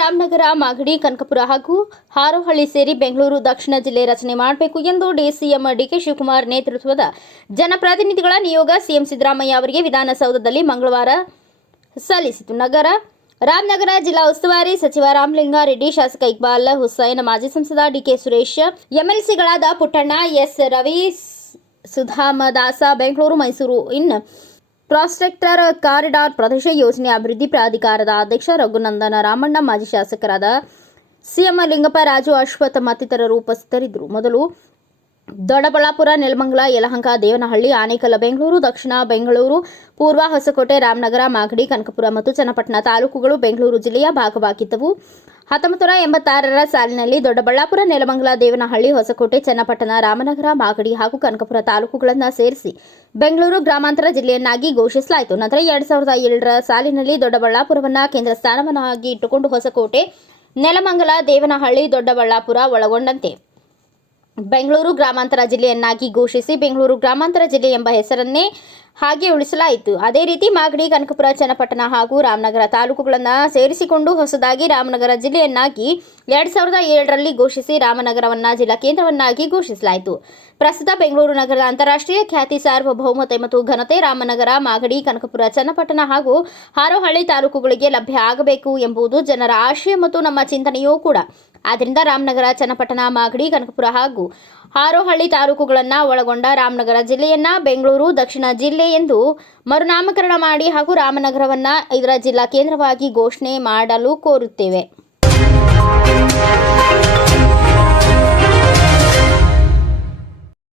ರಾಮನಗರ, ಮಾಗಡಿ, ಕನಕಪುರ ಹಾಗೂ ಹಾರೋಹಳ್ಳಿ ಸೇರಿ ಬೆಂಗಳೂರು ದಕ್ಷಿಣ ಜಿಲ್ಲೆ ರಚನೆ ಮಾಡಬೇಕು ಎಂದು ಡಿಸಿಎಂ ಡಿಕೆ ಶಿವಕುಮಾರ್ ನೇತೃತ್ವದ ಜನಪ್ರತಿನಿಧಿಗಳ ನಿಯೋಗ ಸಿಎಂ ಸಿದ್ದರಾಮಯ್ಯ ಅವರಿಗೆ ವಿಧಾನಸೌಧದಲ್ಲಿ ಮಂಗಳವಾರ ಸಲ್ಲಿಸಿತು. ನಗರ, ರಾಮನಗರ ಜಿಲ್ಲಾ ಉಸ್ತುವಾರಿ ಸಚಿವ ರಾಮಲಿಂಗಾರೆಡ್ಡಿ, ಶಾಸಕ ಇಕ್ಬಾಲ್ ಹುಸೈನ್, ಮಾಜಿ ಸಂಸದ DK Suresh, ಎಂಎಲ್ಸಿಗಳಾದ Puttanna S Ravi Sudhamadas Bengaluru, Mysuru. Infrastructure corridor ಪ್ರದೇಶ ಯೋಜನೆ ಅಭಿವೃದ್ಧಿ ಪ್ರಾಧಿಕಾರದ ಅಧ್ಯಕ್ಷ ರಘುನಂದನ ರಾಮಣ್ಣ, ಮಾಜಿ ಶಾಸಕರಾದ ಸಿಎಂ ಲಿಂಗಪ್ಪ, ರಾಜು ಅಶ್ವಥ್ ಮತ್ತಿತರರು ಉಪಸ್ಥಿತರಿದ್ದರು. ಮೊದಲು ದೊಡ್ಡಬಳ್ಳಾಪುರ, ನೆಲಮಂಗಲ, ಯಲಹಂಕ, ದೇವನಹಳ್ಳಿ, ಆನೇಕಲ್, ಬೆಂಗಳೂರು, ದಕ್ಷಿಣ ಬೆಂಗಳೂರು, ಪೂರ್ವ ಹೊಸಕೋಟೆ, ರಾಮನಗರ, ಮಾಗಡಿ, ಕನಕಪುರ ಮತ್ತು ಚನ್ನಪಟ್ಟಣ ತಾಲೂಕುಗಳು ಬೆಂಗಳೂರು ಜಿಲ್ಲೆಯ ಭಾಗವಾಗಿದ್ದವು. ಹತ್ತೊಂಬತ್ತು ನೂರ ಎಂಬತ್ತಾರರ ಸಾಲಿನಲ್ಲಿ ದೊಡ್ಡಬಳ್ಳಾಪುರ ನೆಲಮಂಗಲ ದೇವನಹಳ್ಳಿ ಹೊಸಕೋಟೆ ಚನ್ನಪಟ್ಟಣ ರಾಮನಗರ ಮಾಗಡಿ ಹಾಗೂ ಕನಕಪುರ ತಾಲೂಕುಗಳನ್ನು ಸೇರಿಸಿ ಬೆಂಗಳೂರು ಗ್ರಾಮಾಂತರ ಜಿಲ್ಲೆಯನ್ನಾಗಿ ಘೋಷಿಸಲಾಯಿತು. ನಂತರ ಎರಡ್ ಸಾವಿರದ ಏಳರ ಸಾಲಿನಲ್ಲಿ ದೊಡ್ಡಬಳ್ಳಾಪುರವನ್ನು ಕೇಂದ್ರ ಸ್ಥಾನವನ್ನಾಗಿ ಇಟ್ಟುಕೊಂಡು ಹೊಸಕೋಟೆ, ನೆಲಮಂಗಲ, ದೇವನಹಳ್ಳಿ, ದೊಡ್ಡಬಳ್ಳಾಪುರ ಒಳಗೊಂಡಂತೆ ಬೆಂಗಳೂರು ಗ್ರಾಮಾಂತರ ಜಿಲ್ಲೆಯನ್ನಾಗಿ ಘೋಷಿಸಿ ಬೆಂಗಳೂರು ಗ್ರಾಮಾಂತರ ಜಿಲ್ಲೆ ಎಂಬ ಹೆಸರನ್ನೇ ಹಾಗೆ ಉಳಿಸಲಾಯಿತು. ಅದೇ ರೀತಿ ಮಾಗಡಿ, ಕನಕಪುರ, ಚನ್ನಪಟ್ಟಣ ಹಾಗೂ ರಾಮನಗರ ತಾಲೂಕುಗಳನ್ನು ಸೇರಿಸಿಕೊಂಡು ಹೊಸದಾಗಿ ರಾಮನಗರ ಜಿಲ್ಲೆಯನ್ನಾಗಿ ಎರಡ್ ಸಾವಿರದ ಏಳರಲ್ಲಿ ಘೋಷಿಸಿ ರಾಮನಗರವನ್ನು ಜಿಲ್ಲಾ ಕೇಂದ್ರವನ್ನಾಗಿ ಘೋಷಿಸಲಾಯಿತು. ಪ್ರಸ್ತುತ ಬೆಂಗಳೂರು ನಗರದ ಅಂತಾರಾಷ್ಟ್ರೀಯ ಖ್ಯಾತಿ ಸಾರ್ವಭೌಮತೆ ಮತ್ತು ಘನತೆ ರಾಮನಗರ, ಮಾಗಡಿ, ಕನಕಪುರ, ಚನ್ನಪಟ್ಟಣ ಹಾಗೂ ಹಾರೋಹಳ್ಳಿ ತಾಲೂಕುಗಳಿಗೆ ಲಭ್ಯ ಆಗಬೇಕು ಎಂಬುದು ಜನರ ಆಶಯ ಮತ್ತು ನಮ್ಮ ಚಿಂತನೆಯೂ ಕೂಡ. ಆದ್ದರಿಂದ ರಾಮನಗರ, ಚನ್ನಪಟ್ಟಣ, ಮಾಗಡಿ, ಕನಕಪುರ ಹಾಗೂ ಹಾರೋಹಳ್ಳಿ ತಾಲೂಕುಗಳನ್ನು ಒಳಗೊಂಡ ರಾಮನಗರ ಜಿಲ್ಲೆಯನ್ನ ಬೆಂಗಳೂರು, ದಕ್ಷಿಣ ಜಿಲ್ಲೆ ಎಂದು ಮರುನಾಮಕರಣ ಮಾಡಿ ಹಾಗೂ ರಾಮನಗರವನ್ನ ಇದರ ಜಿಲ್ಲಾ ಕೇಂದ್ರವಾಗಿ ಘೋಷಣೆ ಮಾಡಲು ಕೋರುತ್ತೇವೆ.